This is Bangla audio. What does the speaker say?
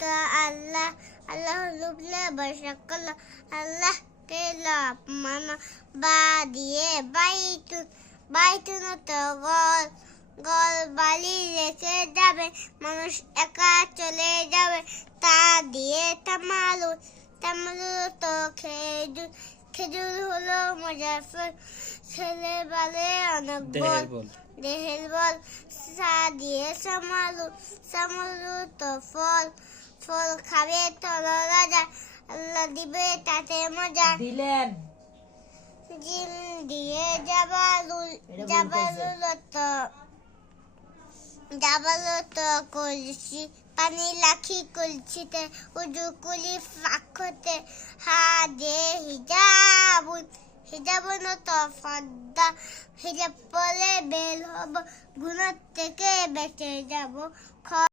তো আল্লাহ, আল্লাহ লুবলে বসকল, আল্লাহ কে লাভ মানা বা দিয়ে বাইতুন তো গল গল বালি রেখে যাবে, মানুষ একা চলে যাবে, তা দিয়ে তামালু তো খেজুর, খেজুর হলো মজার ফল, ছেলে বলে অনেক বল, দেহের বল, সা দিয়ে সামালু তো ফল, ফল খাবে তল রাজা, আল্লাহ দিবে তাতে মজা, দিলেন জিম দিয়ে জাবালত কলসি, পানি লাখি কলসিতে, উজু কুলি ফাঁকতে, হা দে হিজাবুন তো ফদ্দা, হিজাব পরে বের হব, গুনাহ থেকে বেঁচে যাব।